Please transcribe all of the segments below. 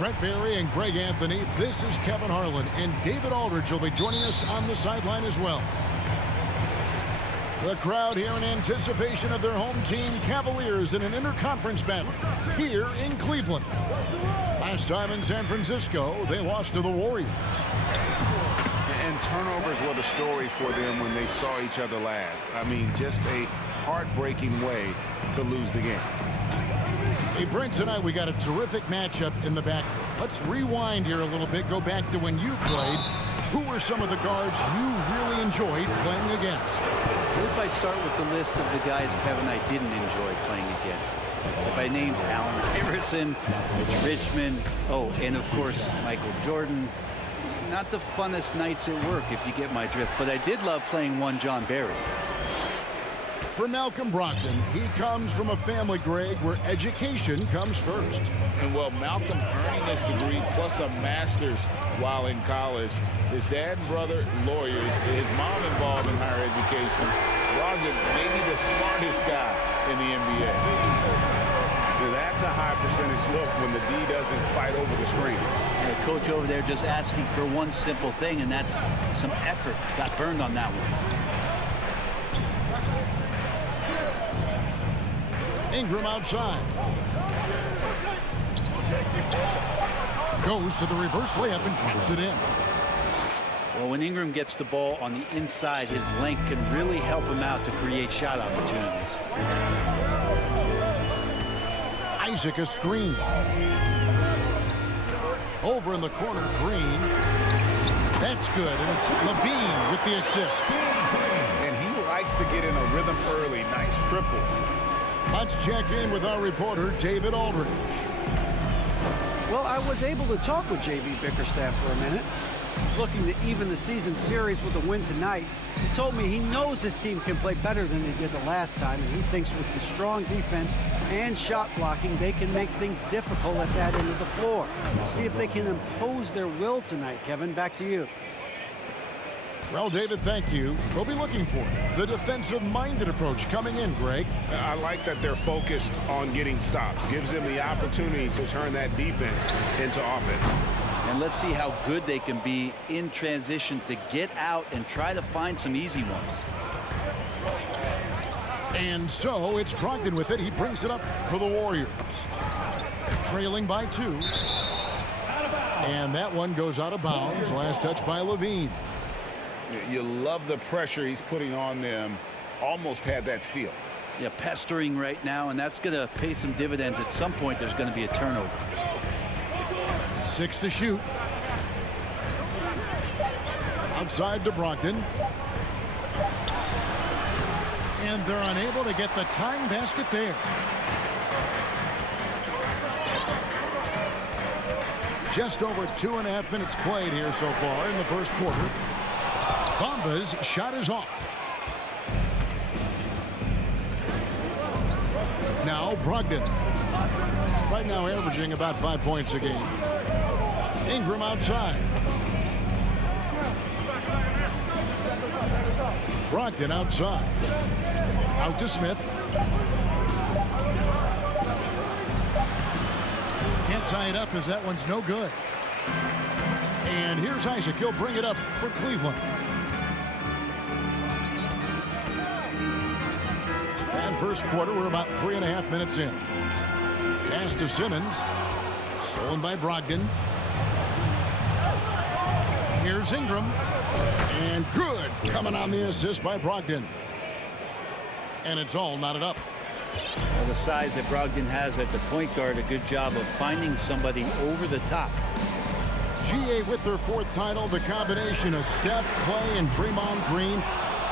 Brent Barry and Greg Anthony. This is Kevin Harlan, and David Aldridge will be joining us on the sideline as well. The crowd here in anticipation of their home team, Cavaliers, in an interconference battle here in Cleveland. Last time in San Francisco, they lost to the Warriors. And turnovers were the story for them when they saw each other last. I mean, just a heartbreaking way to lose the game. Hey, Brent, tonight we got a terrific matchup in the back. Let's rewind here a little bit, go back to when you played. Who were some of the guards you really enjoyed playing against? What if I start with the list of the guys, Kevin, I didn't enjoy playing against? If I named Allen Iverson, Mitch Richmond, oh, and of course, Michael Jordan. Not the funnest nights at work, if you get my drift, but I did love playing one John Barry. For Malcolm Brogdon, he comes from a family, Greg, where education comes first. And well, Malcolm earning his degree plus a master's while in college. His dad and brother, lawyers. His mom involved in higher education. Brogdon, maybe the smartest guy in the NBA. That's a high percentage look when the D doesn't fight over the screen. The coach over there just asking for one simple thing, and that's some effort. Got burned on that one. Ingram outside. Goes to the reverse layup and drops it in. Well, when Ingram gets the ball on the inside, his length can really help him out to create shot opportunities. Isaac a screen. Over in the corner, Green. That's good, and it's Levine with the assist. And he likes to get in a rhythm early. Nice triple. Let's check in with our reporter, David Aldridge. Well, I was able to talk with J.B. Bickerstaff for a minute. He's looking to even the season series with a win tonight. He told me he knows his team can play better than they did the last time, and he thinks with the strong defense and shot blocking, they can make things difficult at that end of the floor. We'll see if they can impose their will tonight. Kevin, back to you. Well, David, thank you. We'll be looking for the defensive-minded approach coming in, Greg. I like that they're focused on getting stops. Gives them the opportunity to turn that defense into offense. And let's see how good they can be in transition to get out and try to find some easy ones. And so it's Brogdon with it. He brings it up for the Warriors. Trailing by 2. And that one goes out of bounds. Last touch by Levine. You love the pressure he's putting on them. Almost had that steal. Yeah, pestering right now, and that's going to pay some dividends. At some point, there's going to be a turnover. 6 to shoot. Outside to Brogdon. And they're unable to get the tying basket there. Just over 2.5 minutes played here so far in the first quarter. Bamba's shot is off. Now Brogdon. Right now averaging about 5 points a game. Ingram outside. Brogdon outside. Out to Smith. Can't tie it up as that one's no good. And here's Isaac. He'll bring it up for Cleveland. And first quarter, we're about 3.5 minutes in. Pass to Simmons. Stolen by Brogdon. Here's Ingram. And good. Coming on the assist by Brogdon. And it's all knotted up. Well, the size that Brogdon has at the point guard, a good job of finding somebody over the top. GA with their 4th title, the combination of Steph, Clay, and Draymond Green,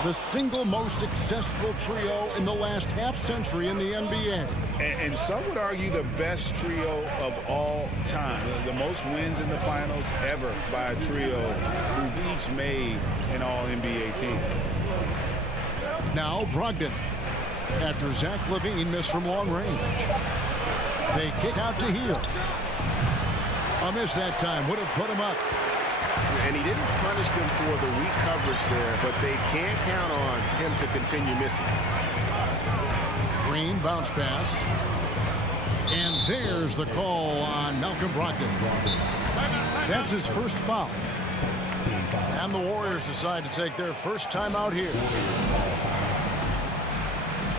the single most successful trio in the last half-century in the NBA. And some would argue the best trio of all time. The most wins in the finals ever by a trio who've each made an All-NBA team. Now Brogdon, after Zach LaVine missed from long range. They kick out to Hield. A miss that time would have put him up. And he didn't punish them for the weak coverage there, but they can't count on him to continue missing. Green bounce pass. And there's the call on Malcolm Brogdon. That's his first foul. And the Warriors decide to take their first timeout here.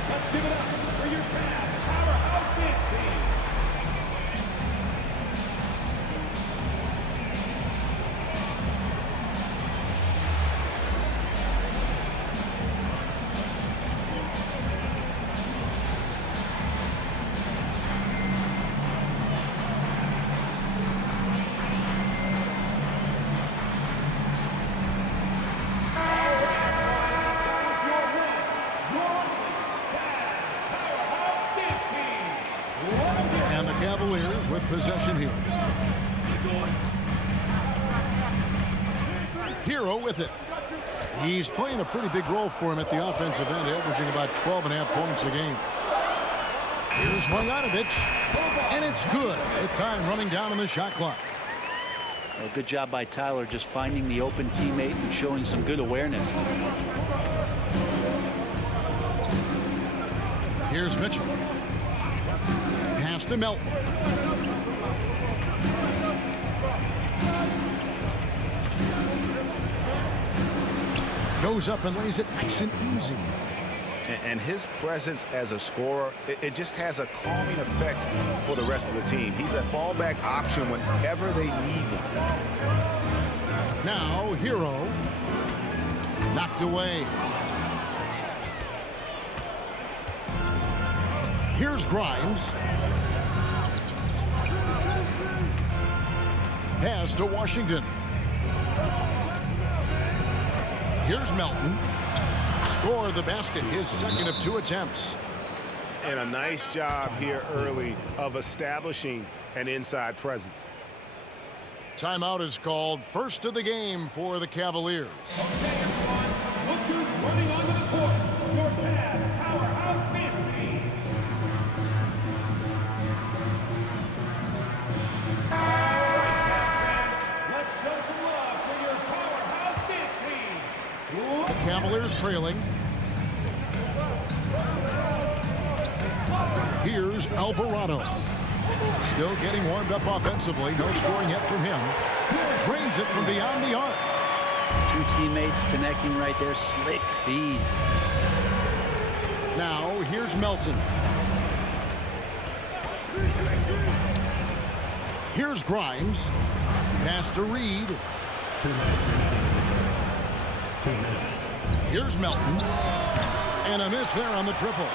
Let's give it up for your Cavs powerhouse dance team. And the Cavaliers with possession here. Hero with it. He's playing a pretty big role for him at the offensive end, averaging about 12.5 points a game. Here's Marjanovic, and it's good with time running down on the shot clock. Well, good job by Tyler just finding the open teammate and showing some good awareness. Here's Mitchell. Pass to Melton. Goes up and lays it nice and easy. And his presence as a scorer, it just has a calming effect for the rest of the team. He's a fallback option whenever they need one. Now, Hero. Knocked away. Here's Grimes. Pass to Washington. Here's Melton. Score the basket, his second of 2 attempts. And a nice job here early of establishing an inside presence. Timeout is called, first of the game for the Cavaliers. Okay, everyone, look who's running onto the court. Your Cavs powerhouse dance team. Let's show some love for your powerhouse dance team. The Cavaliers trailing. Here's Alvarado. Still getting warmed up offensively. No scoring yet from him. Drains it from beyond the arc. Two teammates connecting right there. Slick feed. Now, here's Melton. Here's Grimes. Pass to Reed. Here's Melton. And a miss there on the triple.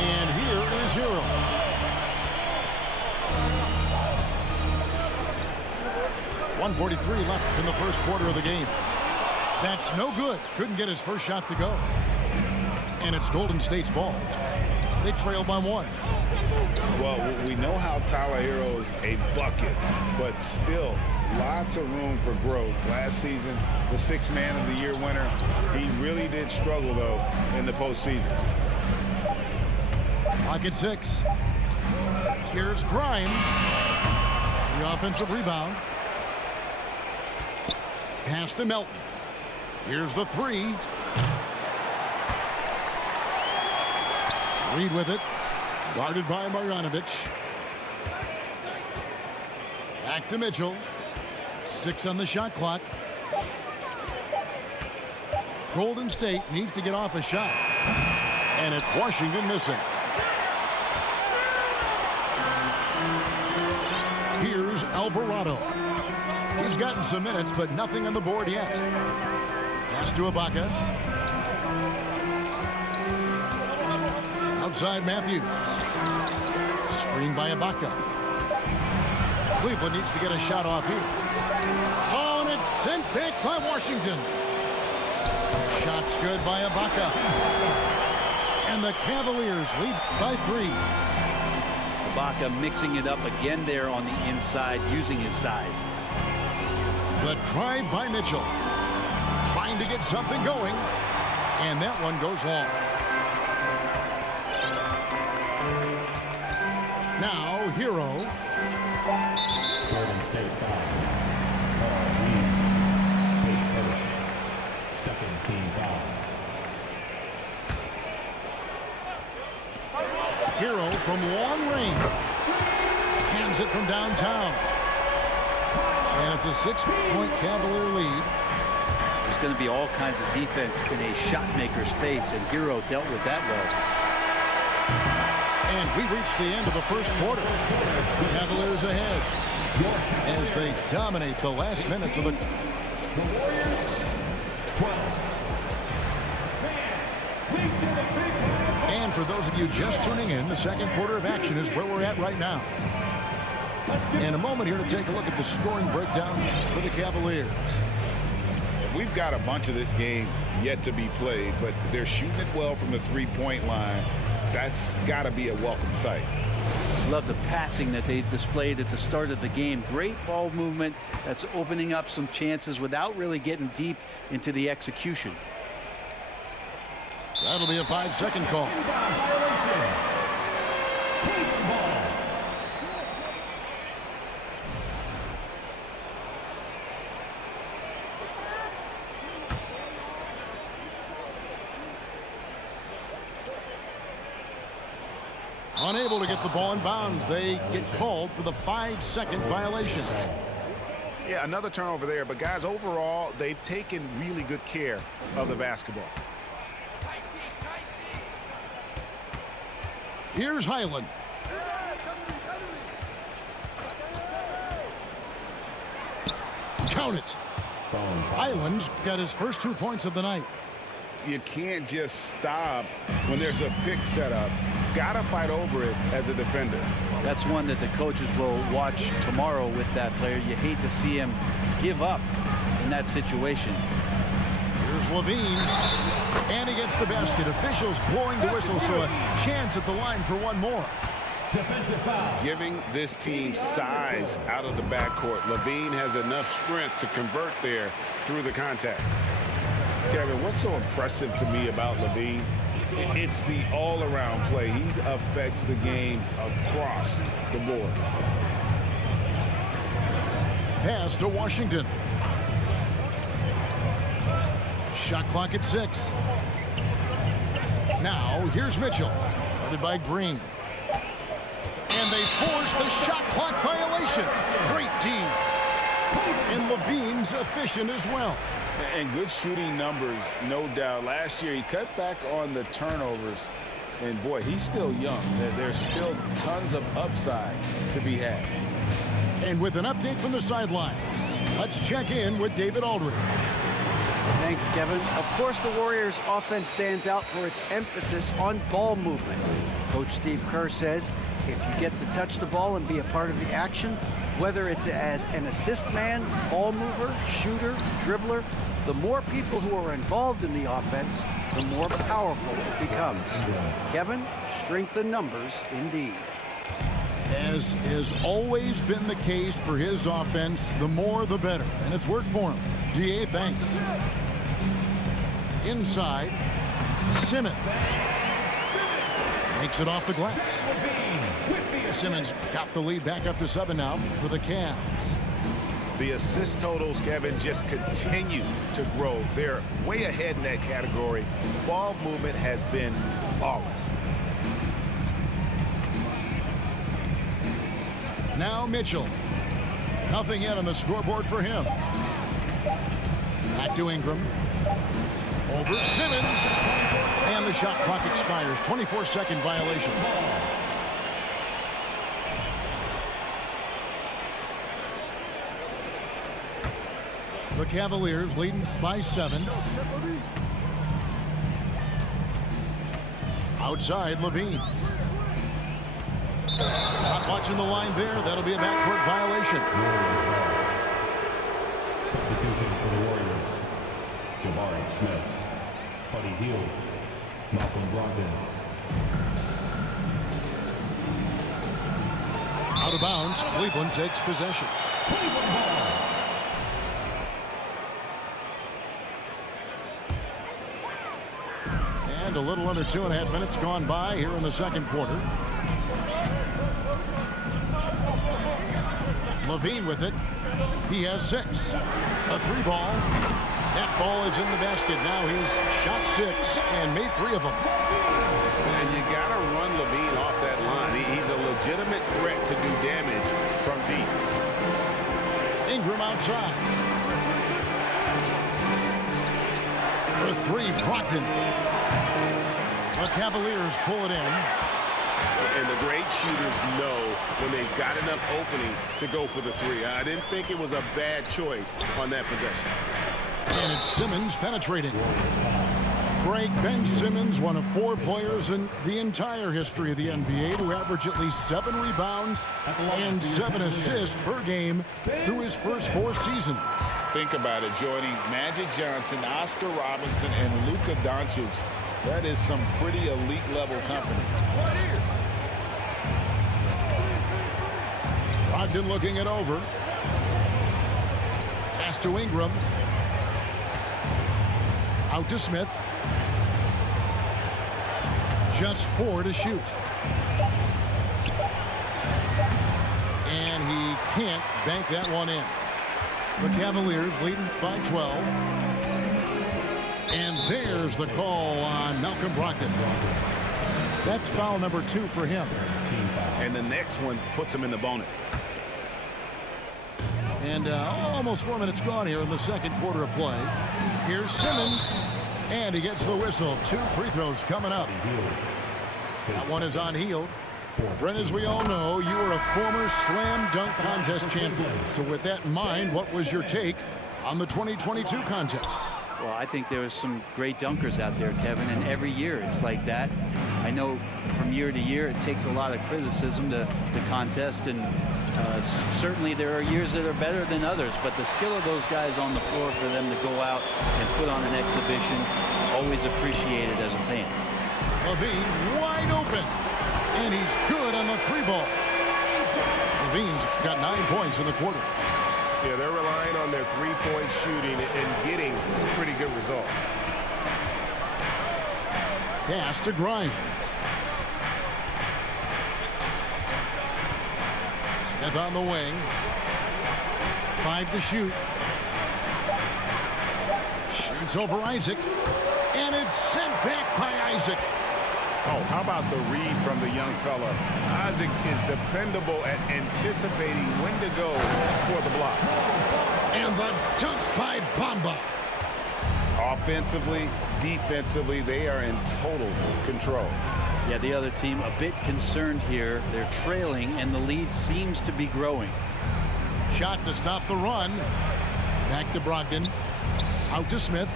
And here is Hero. .143 left in the first quarter of the game. That's no good. Couldn't get his first shot to go. And it's Golden State's ball. They trail by 1. Well, we know how Tyler Hero is a bucket, but still lots of room for growth. Last season, the 6th Man of the Year winner, he really did struggle, though, in the postseason. Pocket 6. Here's Grimes. The offensive rebound. Pass to Melton. Here's the 3. Reed with it. Guarded by Marjanovic. Back to Mitchell. 6 on the shot clock. Golden State needs to get off a shot. And it's Washington missing. Here's Alvarado. He's gotten some minutes, but nothing on the board yet. Pass to Ibaka. Outside Matthews. Screen by Ibaka. Cleveland needs to get a shot off here. Oh, and it's sent back by Washington. Shots good by Ibaka. And the Cavaliers lead by 3. Ibaka mixing it up again there on the inside, using his size. The drive by Mitchell. Trying to get something going. And that one goes long. Now, Hero. Golden State foul. Pace first. Second team foul. Hero from long range. Cans it from downtown. And it's a 6-point Cavalier lead. There's going to be all kinds of defense in a shot maker's face, and Hero dealt with that well. And we reached the end of the first quarter. Cavaliers ahead as they dominate the last minutes of the... And for those of you just tuning in, the second quarter of action is where we're at right now. In a moment here to take a look at the scoring breakdown for the Cavaliers. We've got a bunch of this game yet to be played, but they're shooting it well from the three-point line. That's got to be a welcome sight. Love the passing that they displayed at the start of the game. Great ball movement that's opening up some chances without really getting deep into the execution. That'll be a 5-second call. Unable to get the ball in bounds. They get called for the 5-second violation. Yeah, another turnover there. But, guys, overall, they've taken really good care of the basketball. Here's Highland. Count it. Highland's got his first 2 points of the night. You can't just stop when there's a pick set up. Gotta fight over it as a defender. That's one that the coaches will watch tomorrow with that player. You hate to see him give up in that situation. Here's Levine. And he gets the basket. Officials blowing the whistle, so a chance at the line for one more. Defensive foul. Giving this team size out of the backcourt. Levine has enough strength to convert there through the contact. Kevin, what's so impressive to me about Levine? It's the all-around play. He affects the game across the board. Pass to Washington. Shot clock at 6. Now, here's Mitchell. Guarded by Green. And they force the shot clock violation. Great team. And Levine's efficient as well. And good shooting numbers, no doubt. Last year, he cut back on the turnovers. And, boy, he's still young. There's still tons of upside to be had. And with an update from the sidelines, let's check in with David Aldridge. Thanks, Kevin. Of course, the Warriors' offense stands out for its emphasis on ball movement. Coach Steve Kerr says, if you get to touch the ball and be a part of the action, whether it's as an assist man, ball mover, shooter, dribbler, the more people who are involved in the offense, the more powerful it becomes. Kevin, strength in numbers indeed. As has always been the case for his offense, the more the better. And it's worked for him. DA, thanks. Inside, Simmons. Makes it off the glass. Simmons got the lead back up to 7 now for the Cavs. The assist totals, Kevin, just continue to grow. They're way ahead in that category. Ball movement has been flawless. Now Mitchell. Nothing yet on the scoreboard for him. Back to Ingram. Over Simmons. And the shot clock expires. 24-second violation. The Cavaliers leading by 7. Outside, Levine. Not watching the line there. That'll be a backcourt violation. Substitution for the Warriors. Jabari Smith. Buddy Hield. Malcolm Brogdon. Out of bounds. Cleveland takes possession. And a little under 2.5 minutes gone by here in the second quarter. Levine with it. He has 6. A 3 ball. That ball is in the basket. Now he's shot 6 and made 3 of them. And you got to run Levine off that line. He's a legitimate threat to do damage from deep. Ingram outside. For 3, Brogdon. The Cavaliers pull it in. And the great shooters know when they've got enough opening to go for the 3. I didn't think it was a bad choice on that possession. And it's Simmons penetrating. Greg Ben Simmons, one of 4 players in the entire history of the NBA to average at least 7 rebounds and 7 assists per game through his first 4 seasons. Think about it, joining Magic Johnson, Oscar Robinson, and Luka Doncic. That is some pretty elite level company. Brogdon looking it over. Pass to Ingram. Out to Smith. Just 4 to shoot. And he can't bank that one in. The Cavaliers leading by 12. And there's the call on Malcolm Brogdon. That's foul number 2 for him. And the next one puts him in the bonus. And almost 4 minutes gone here in the second quarter of play. Here's Simmons. And he gets the whistle. 2 free throws coming up. That one is on Hield. Brent, as we all know, you were a former slam dunk contest champion. So with that in mind, what was your take on the 2022 contest? Well, I think there was some great dunkers out there, Kevin, and every year it's like that. I know from year to year it takes a lot of criticism to the contest, and certainly there are years that are better than others, but the skill of those guys on the floor for them to go out and put on an exhibition, always appreciated as a fan. Levine wide open, and he's good on the 3 ball. Levine's got 9 points in the quarter. Yeah, they're relying on their 3-point shooting and getting pretty good results. Pass to Grimes. Smith on the wing. 5 to shoot. Shoots over Isaac. And it's sent back by Isaac. Oh, how about the read from the young fella? Isaac is dependable at anticipating when to go for the block. And the dunk by Bamba. Offensively, defensively, they are in total control. Yeah, the other team a bit concerned here. They're trailing, and the lead seems to be growing. Shot to stop the run. Back to Brogdon. Out to Smith.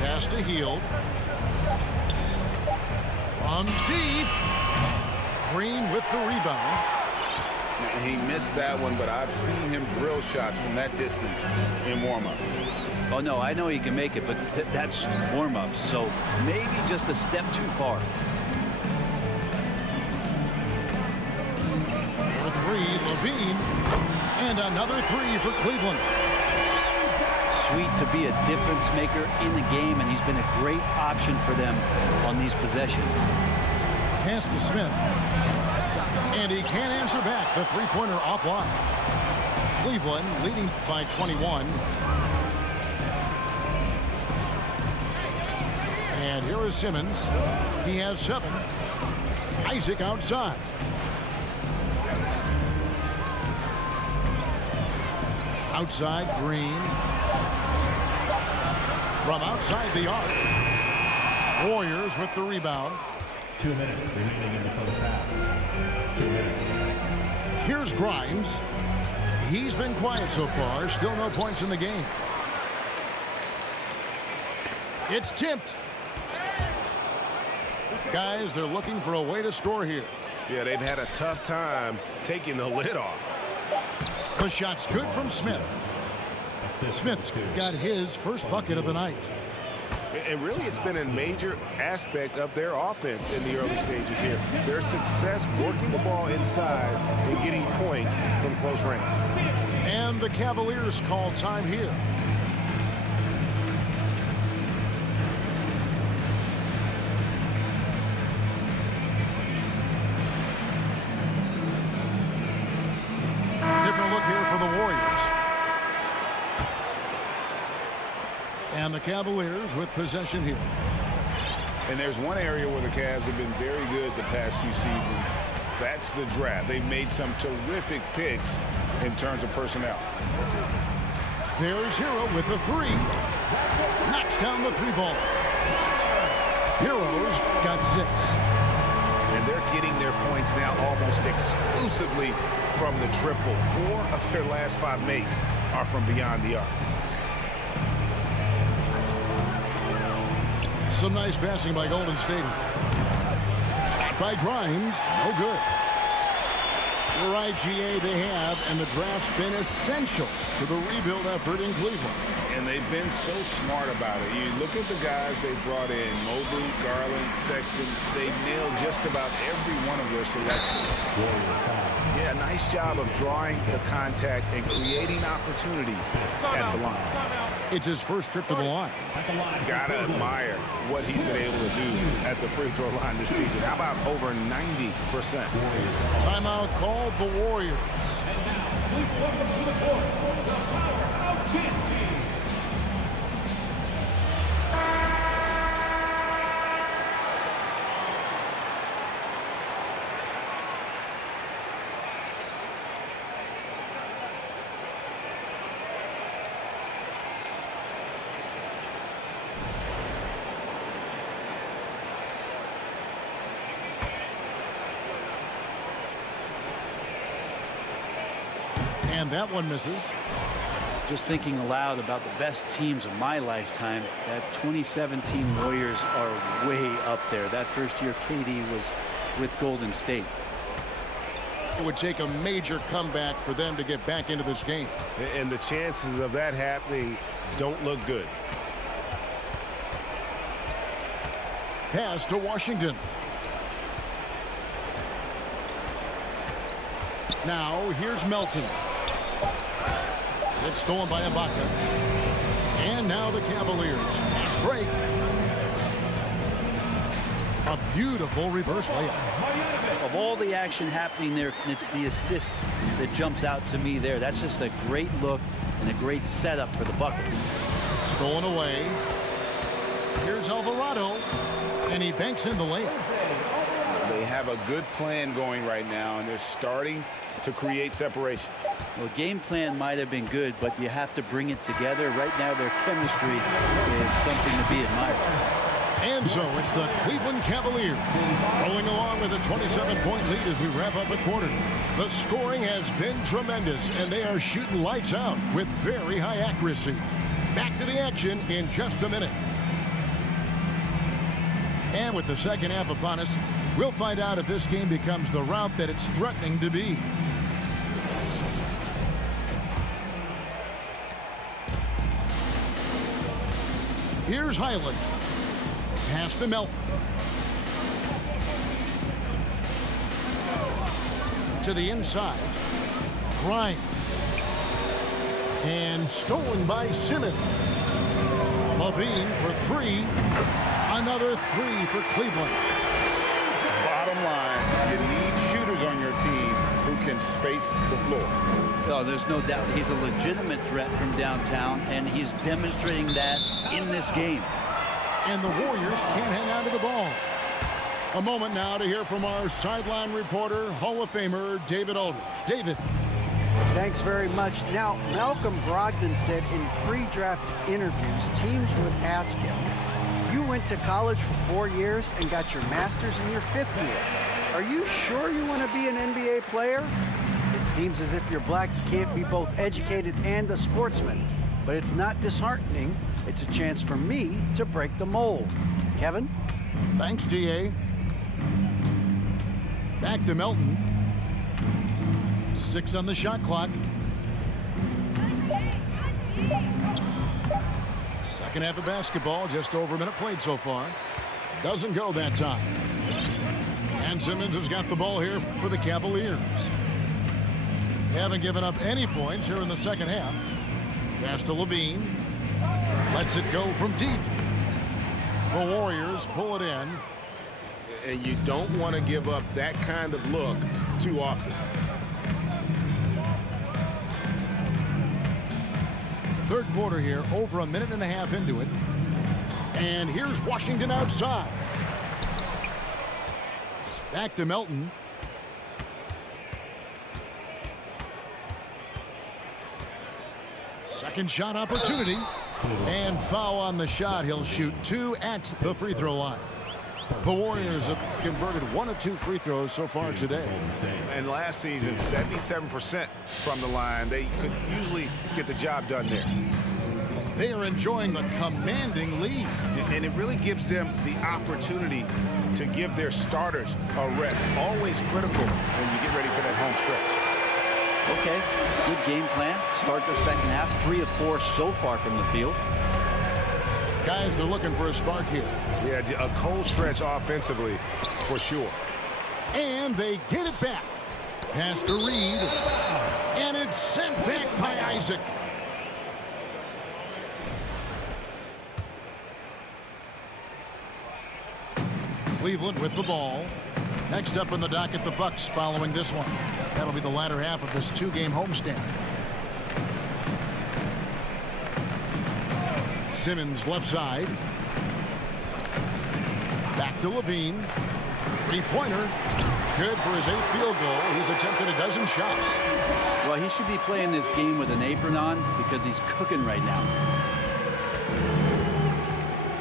Pass to Hield. From deep. Green with the rebound. He missed that one, but I've seen him drill shots from that distance in warm-up. Oh, no, I know he can make it, but that's warm-ups, so maybe just a step too far. For 3, Levine. And another 3 for Cleveland. Sweet to be a difference maker in the game, and he's been a great option for them on these possessions. Pass to Smith. And he can't answer back. The 3-pointer offline. Cleveland leading by 21. And here is Simmons. He has 7. Isaac outside. Outside, Green. From outside the arc. Warriors with the rebound. 2 minutes remaining in the first half. 2 minutes. Here's Grimes. He's been quiet so far. Still no points in the game. It's tipped. Guys, they're looking for a way to score here. Yeah, they've had a tough time taking the lid off. The shot's good from Smith. Smith's got his first bucket of the night. And really, it's been a major aspect of their offense in the early stages here. Their success working the ball inside and getting points from close range. And the Cavaliers call time here. Different look here for the Warriors. And the Cavaliers with possession here. And there's one area where the Cavs have been very good the past few seasons. That's the draft. They've made some terrific picks in terms of personnel. There's Hero with the three. Knocks down the three ball. Hero's got 6. And they're getting their points now almost exclusively from the triple. 4 of their last 5 makes are from beyond the arc. Some nice passing by Golden State. Shot by Grimes. No good. You're right, GA, they have, and the draft's been essential to the rebuild effort in Cleveland. And they've been so smart about it. You look at the guys they brought in, Mobley, Garland, Sexton. They nailed just about every one of their selections. Yeah, nice job of drawing the contact and creating opportunities at the line. It's his first trip to the line. Gotta admire what he's been able to do at the free throw line this season. How about over 90%? Timeout called the Warriors. Please welcome to the court, the powerhouse team. And that one misses. Just thinking aloud about the best teams of my lifetime, that 2017 Warriors are way up there. That first year KD was with Golden State. It would take a major comeback for them to get back into this game. And the chances of that happening don't look good. Pass to Washington. Now here's Melton. It's stolen by Ibaka. And now the Cavaliers. Fast break. A beautiful reverse layup. Of all the action happening there, it's the assist that jumps out to me there. That's just a great look and a great setup for the bucket. Stolen away. Here's Alvarado. And he banks in the layup. They have a good plan going right now, and they're starting to create separation. Well, game plan might have been good, but you have to bring it together. Right now, their chemistry is something to be admired. And so it's the Cleveland Cavaliers rolling along with a 27-point lead as we wrap up the quarter. The scoring has been tremendous, and they are shooting lights out with very high accuracy. Back to the action in just a minute. And with the second half upon us, we'll find out if this game becomes the route that it's threatening to be. Here's Highland. Pass to Melton. To the inside. Grimes. And stolen by Simmons. Levine for 3. Another 3 for Cleveland. Bottom line, you need shooters on your team who can space the floor. Oh, there's no doubt he's a legitimate threat from downtown, and he's demonstrating that in this game. And the Warriors can't hang on to the ball. A moment now to hear from our sideline reporter, Hall of Famer David Aldridge. David. Thanks very much. Now, Malcolm Brogdon said in pre-draft interviews, teams would ask him, you went to college for 4 years and got your master's in your 5th year. Are you sure you want to be an NBA player? It seems as if you're black, you can't be both educated and a sportsman. But it's not disheartening. It's a chance for me to break the mold. Kevin? Thanks, DA. Back to Melton. 6 on the shot clock. Second half of basketball, just over a minute played so far. Doesn't go that time. And Simmons has got the ball here for the Cavaliers. They haven't given up any points here in the second half. Pass to Levine. Lets it go from deep. The Warriors pull it in. And you don't want to give up that kind of look too often. Third quarter here, over a minute and a half into it. And here's Washington outside. Back to Melton. Second shot opportunity. And foul on the shot. He'll shoot 2 at the free throw line. The Warriors have converted 1 of 2 free throws so far today. And last season, 77% from the line. They could usually get the job done there. They are enjoying a commanding lead. And it really gives them the opportunity to give their starters a rest. Always critical when you get ready for that home stretch. Okay, good game plan. Start the second half. 3 of 4 so far from the field. Guys are looking for a spark here. Yeah, a cold stretch offensively, for sure. And they get it back. Pass to Reed. And it's sent back by Isaac. Cleveland with the ball. Next up in the docket, the Bucks following this one. That'll be the latter half of this 2-game homestand. Simmons left side. Back to Levine. Three-pointer. Good for his 8th field goal. He's attempted a dozen shots. Well, he should be playing this game with an apron on because he's cooking right now.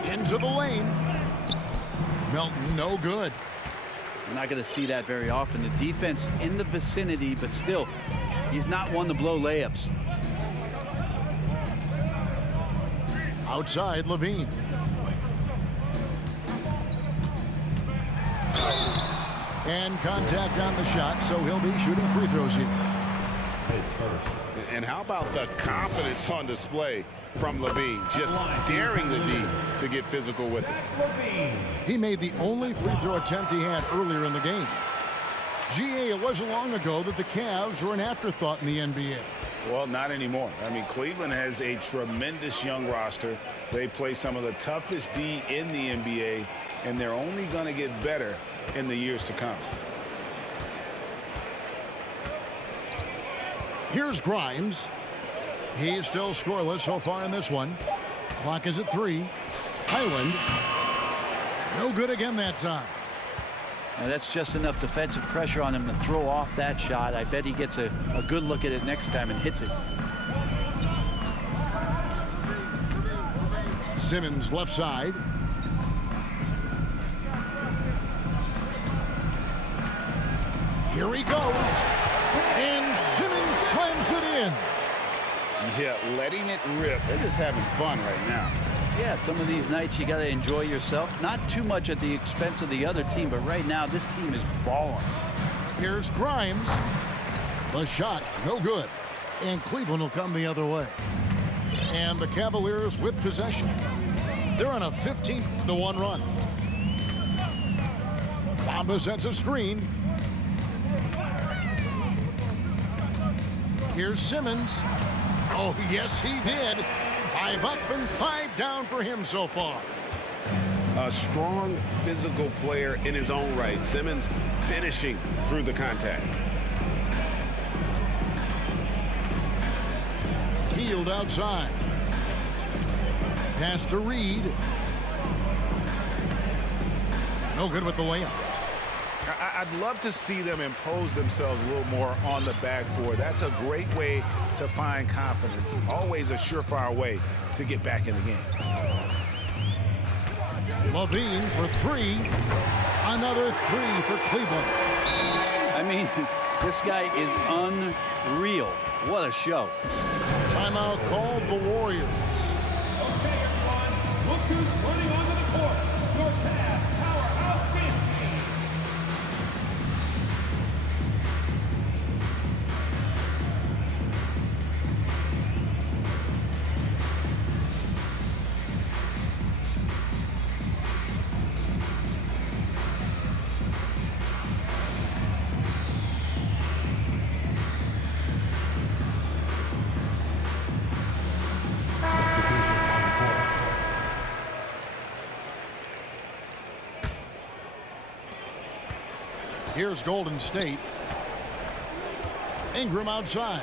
Into the lane. Melton, no good. We're not going to see that very often. The defense in the vicinity, but still, he's not one to blow layups. Outside, Levine. And contact on the shot, so he'll be shooting free throws here. And how about the confidence on display from Levine? Just daring the D to get physical with it. He made the only free throw attempt he had earlier in the game. GA, it wasn't long ago that the Cavs were an afterthought in the NBA. Well, not anymore. I mean, Cleveland has a tremendous young roster. They play some of the toughest D in the NBA, and they're only going to get better in the years to come. Here's Grimes. He's still scoreless so far in this one. Clock is at 3. Highland. No good again that time. Now that's just enough defensive pressure on him to throw off that shot. I bet he gets a good look at it next time and hits it. Simmons left side. Here he goes. And Simmons slams it in. Yeah, letting it rip. They're just having fun right now. Yeah, some of these nights you got to enjoy yourself. Not too much at the expense of the other team, but right now this team is balling. Here's Grimes. The shot, no good. And Cleveland will come the other way. And the Cavaliers with possession. They're on a 15-1 run. Bamba sets a screen. Here's Simmons. Oh, yes, he did. 5 up and 5 down for him so far. A strong physical player in his own right. Simmons finishing through the contact. Healed outside. Pass to Reed. No good with the layup. I'd love to see them impose themselves a little more on the backboard. That's a great way to find confidence. Always a surefire way to get back in the game. Levine for 3. Another 3 for Cleveland. I mean, this guy is unreal. What a show. Timeout called the Warriors. Okay, everyone, look who's running onto the court. Your Cavs powerhouse team. Here's Golden State. Ingram outside.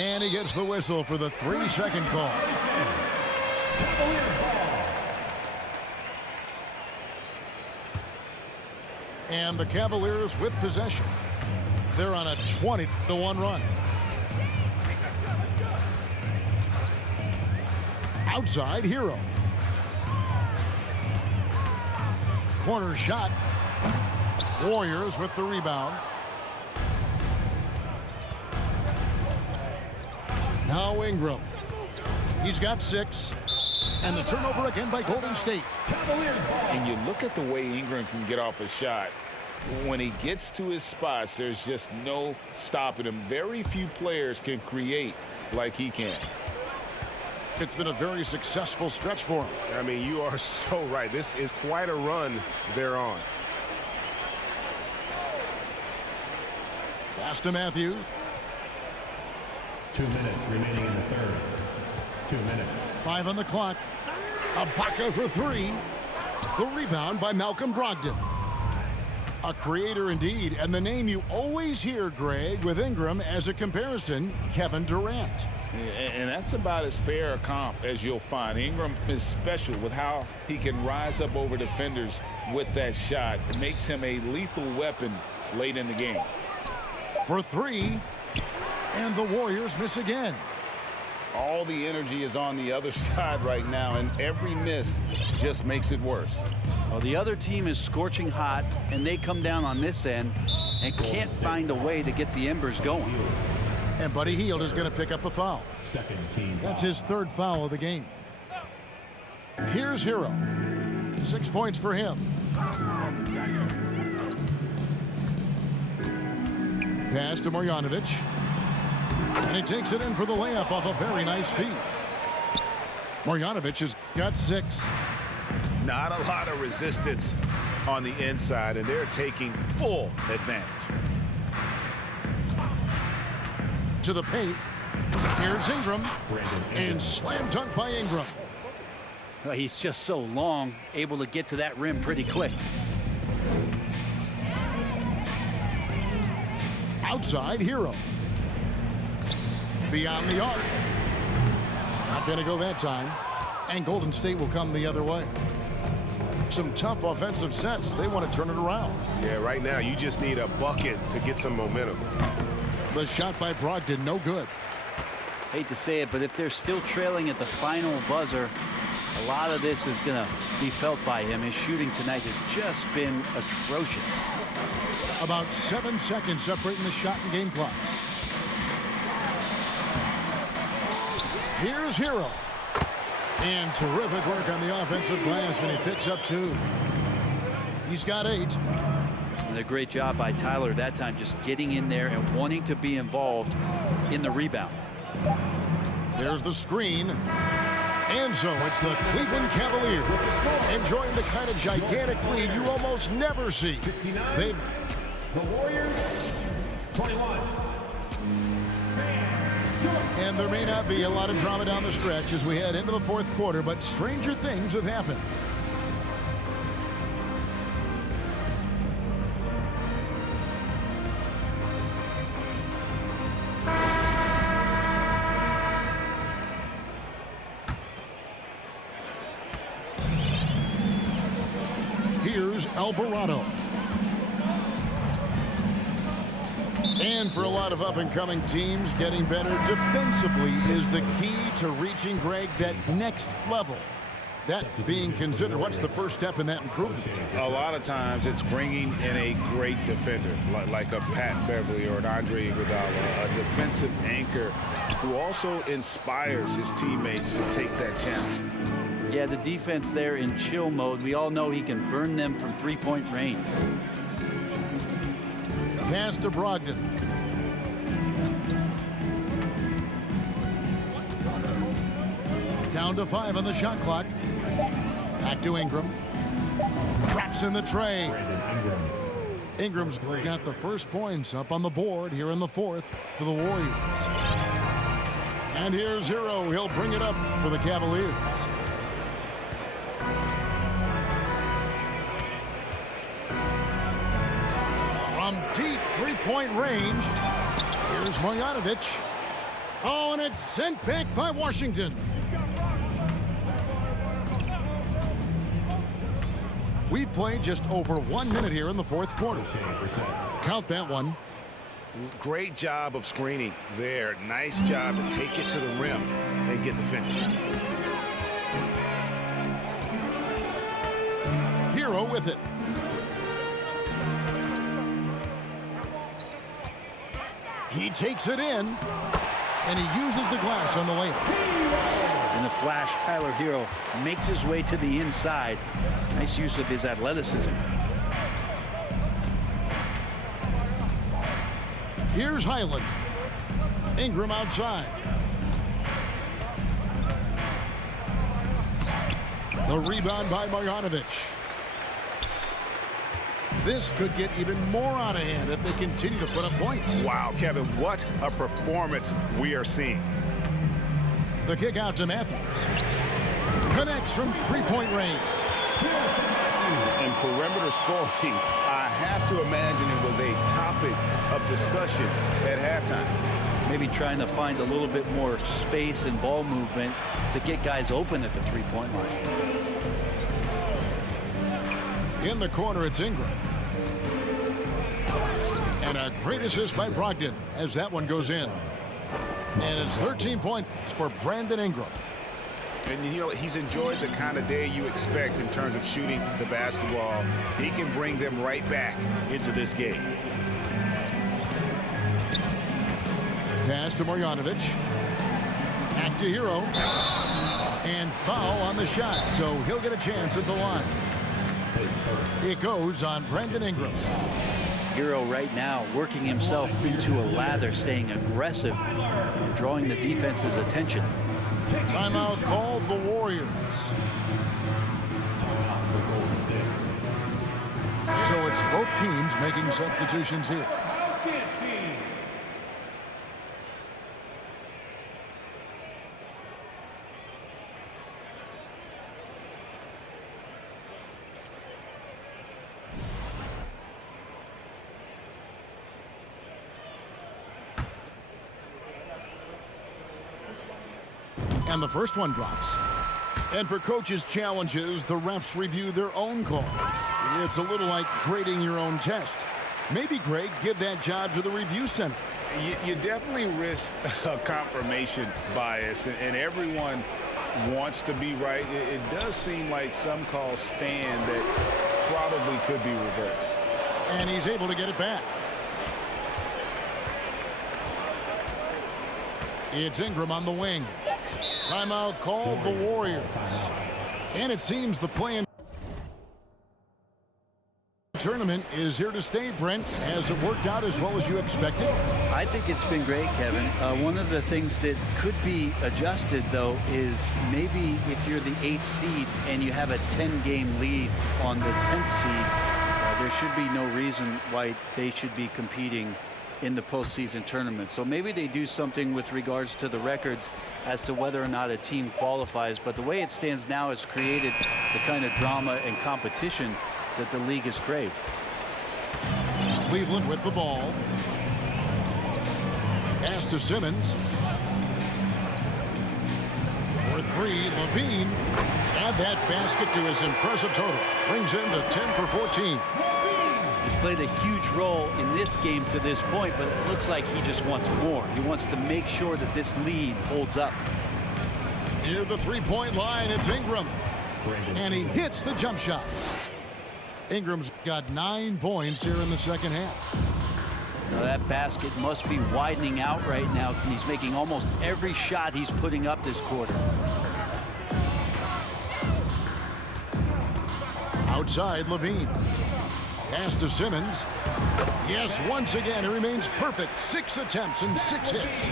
And he gets the whistle for the 3-second call. And the Cavaliers with possession. They're on a 20-1 run. Outside, Hero. Corner shot. Warriors with the rebound. Now Ingram. He's got 6. And the turnover again by Golden State. And you look at the way Ingram can get off a shot. When he gets to his spots, there's just no stopping him. Very few players can create like he can. It's been a very successful stretch for him. I mean, you are so right. This is quite a run they're on. Pass to Matthews. 2 minutes remaining in the third. 2 minutes. 5 on the clock. Ibaka for 3. The rebound by Malcolm Brogdon. A creator indeed, and the name you always hear, Greg, with Ingram as a comparison, Kevin Durant. And that's about as fair a comp as you'll find. Ingram is special with how he can rise up over defenders with that shot. It makes him a lethal weapon late in the game. For 3, and the Warriors miss again. All the energy is on the other side right now, and every miss just makes it worse. Well, the other team is scorching hot, and they come down on this end and can't find a way to get the embers going. And Buddy Hield is going to pick up a foul. Second team. That's his 3rd foul of the game. Here's Hero. 6 points for him. Pass to Marjanovic. And he takes it in for the layup off a very nice feed. Marjanovic has got 6. Not a lot of resistance on the inside, and they're taking full advantage. To the paint. Here's Ingram. And slam dunk by Ingram. Well, he's just so long, able to get to that rim pretty quick. Outside, Hero. Beyond the arc. Not going to go that time. And Golden State will come the other way. Some tough offensive sets. They want to turn it around. Yeah, right now you just need a bucket to get some momentum. The shot by Brogdon, no good. Hate to say it, but if they're still trailing at the final buzzer, a lot of this is going to be felt by him. His shooting tonight has just been atrocious. About 7 seconds separating the shot and game clocks. Here's Hero. And terrific work on the offensive glass, and he picks up 2. He's got 8. And a great job by Tyler that time, just getting in there and wanting to be involved in the rebound. There's the screen. And so it's the Cleveland Cavaliers enjoying the kind of gigantic lead you almost never see. They've The Warriors, 21. And there may not be a lot of drama down the stretch as we head into the 4th quarter, but stranger things have happened. Here's Alvarado. And for a lot of up-and-coming teams, getting better defensively is the key to reaching, Greg, that next level. That being considered, what's the first step in that improvement? A lot of times it's bringing in a great defender, like a Pat Beverly or an Andre Iguodala, a defensive anchor who also inspires his teammates to take that challenge. Yeah, the defense there in chill mode. We all know he can burn them from three-point range. Pass to Brogdon. Down to 5 on the shot clock. Back to Ingram. Traps in the tray. Ingram's got the first points up on the board here in the 4th for the Warriors. And here's Hero. He'll bring it up for the Cavaliers. From deep three-point range, here's Marjanovic. Oh, and it's sent back by Washington. We've played just over 1 minute here in the fourth quarter. Count that one. Great job of screening there. Nice job to take it to the rim and get the finish. Hero with it. He takes it in, and he uses the glass on the layup. In the flash, Tyler Hero makes his way to the inside. Nice use of his athleticism. Here's Highland. Ingram outside. The rebound by Marjanovic. This could get even more out of hand if they continue to put up points. Wow, Kevin, what a performance we are seeing. The kick out to Matthews. Connects from three-point range. And perimeter scoring, I have to imagine it was a topic of discussion at halftime. Maybe trying to find a little bit more space and ball movement to get guys open at the three-point line. In the corner, it's Ingram. And a great assist by Brogdon as that one goes in. And it's 13 points for Brandon Ingram. And you know, he's enjoyed the kind of day you expect in terms of shooting the basketball. He can bring them right back into this game. Pass to Marjanovic. Back to Hero. And foul on the shot, so he'll get a chance at the line. It goes on Brandon Ingram. Hero right now working himself into a lather, staying aggressive and drawing the defense's attention. Timeout called the Warriors. So it's both teams making substitutions here. And the first one drops. And for coaches' challenges, the refs review their own calls. It's a little like grading your own test. Maybe, Greg, give that job to the review center. You definitely risk a confirmation bias, and everyone wants to be right. It does seem like some calls stand that probably could be reversed. And he's able to get it back. It's Ingram on the wing. Timeout called the Warriors. And it seems the play-in tournament is here to stay, Brent. Has it worked out as well as you expected? I think it's been great, Kevin. One of the things that could be adjusted, though, is maybe if you're the 8th seed and you have a 10-game lead on the 10th seed, there should be no reason why they should be competing in the postseason tournament. So maybe they do something with regards to the records as to whether or not a team qualifies. But the way it stands now, it's created the kind of drama and competition that the league has craved. Cleveland with the ball. Pass to Simmons. For three, Levine. Add that basket to his impressive total. Brings him to 10 for 14. He's played a huge role in this game to this point, but it looks like he just wants more. He wants to make sure that this lead holds up. Near the three-point line, it's Ingram. And he hits the jump shot. Ingram's got 9 points here in the second half. Now that basket must be widening out right now. He's making almost every shot he's putting up this quarter. Outside, Levine. Pass to Simmons. Yes, once again, he remains perfect. 6 attempts and 6 hits.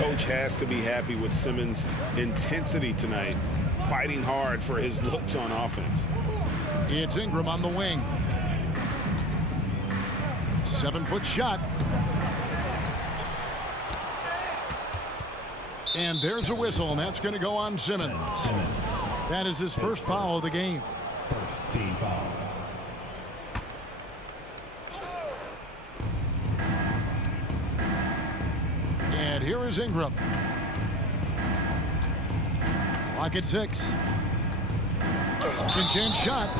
Coach has to be happy with Simmons' intensity tonight, fighting hard for his looks on offense. It's Ingram on the wing. 7-foot shot. And there's a whistle, and that's going to go on Simmons. That is his first foul of the game. First team foul. And here is is Ingram. Clock at 6. Second chance shot.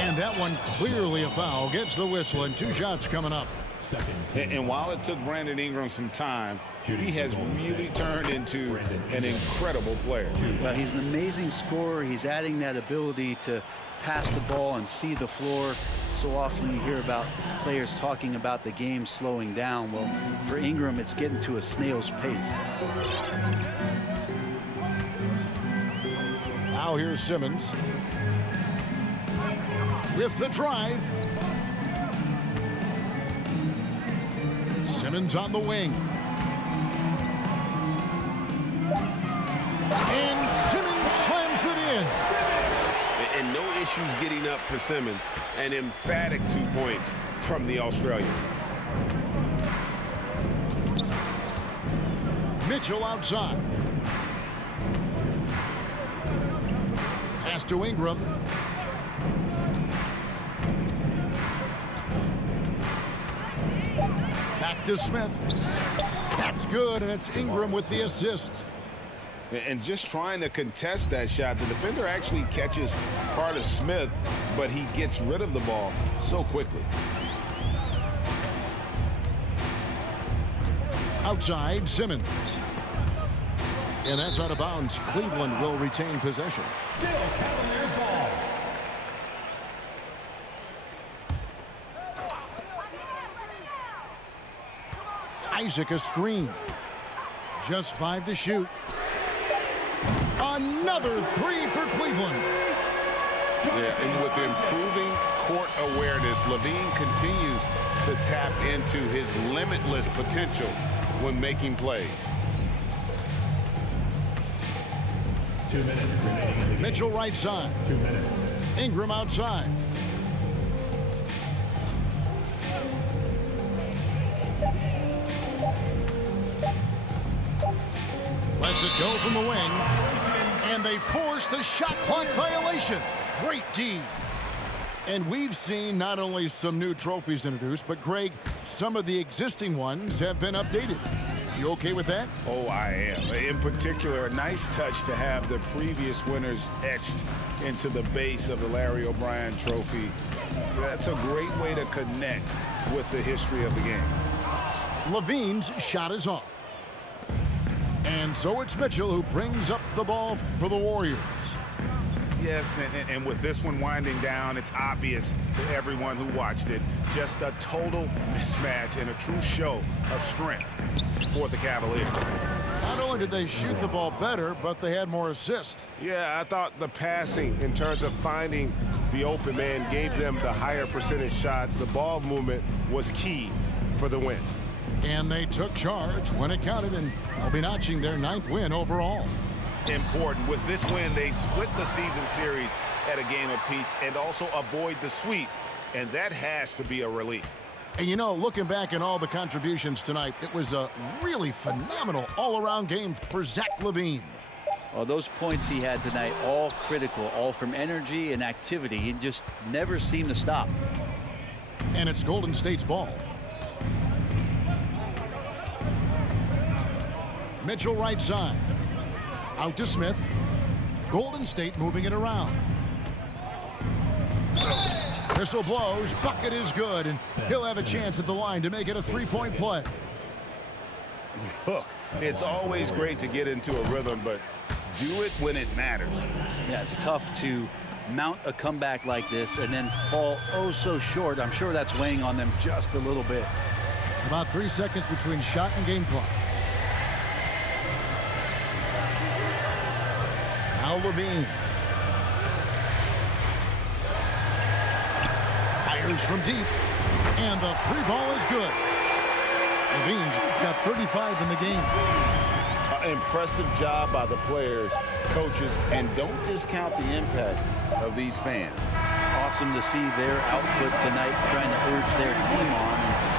And that one clearly a foul. Gets the whistle, and 2 shots coming up. And while it took Brandon Ingram some time, he has really turned into an incredible player. Well, he's an amazing scorer. He's adding that ability to pass the ball and see the floor. So often you hear about players talking about the game slowing down. Well, for Ingram, it's getting to a snail's pace. Now here's Simmons with the drive. Simmons on the wing. And Simmons slams it in. And no issues getting up for Simmons. An emphatic 2 points from the Australian. Mitchell outside. Pass to Ingram. Back to Smith. That's good, and it's Ingram with the assist. And just trying to contest that shot, the defender actually catches part of Smith, but he gets rid of the ball so quickly. Outside, Simmons. And that's out of bounds. Cleveland will retain possession. Still Cavaliers ball. Isaac a screen. Just 5 to shoot. Another 3 for Cleveland. Yeah, and with improving court awareness, Levine continues to tap into his limitless potential when making plays. 2 minutes remaining in the game. Mitchell right side. 2 minutes. Ingram outside. Lets it go from the wing. And they force the shot clock violation. Great D. And we've seen not only some new trophies introduced, but Greg, some of the existing ones have been updated. You okay with that? Oh, I am. In particular, a nice touch to have the previous winners etched into the base of the Larry O'Brien trophy. That's a great way to connect with the history of the game. Levine's shot is off. And so it's Mitchell who brings up the ball for the Warriors. Yes, and with this one winding down, it's obvious to everyone who watched it. Just a total mismatch and a true show of strength for the Cavaliers. Not only did they shoot the ball better, but they had more assists. Yeah, I thought the passing in terms of finding the open man gave them the higher percentage shots. The ball movement was key for the win. And they took charge when it counted, and they'll be notching their 9th win overall. Important. With this win, they split the season series at a game apiece and also avoid the sweep, and that has to be a relief. And you know, looking back at all the contributions tonight, it was a really phenomenal all-around game for Zach LaVine. Well, those points he had tonight, all critical, all from energy and activity. He just never seemed to stop. And it's Golden State's ball. Mitchell right side. Out to Smith. Golden State moving it around. Whistle blows. Bucket is good, and he'll have a chance at the line to make it a 3-point play. Look, it's always great to get into a rhythm, but do it when it matters. Yeah, it's tough to mount a comeback like this and then fall oh so short. I'm sure that's weighing on them just a little bit. About 3 seconds between shot and game clock. Now LaVine. Fires from deep. And the 3 ball is good. LaVine's got 35 in the game. Impressive job by the players, coaches, and don't discount the impact of these fans. Awesome to see their output tonight, trying to urge their team on.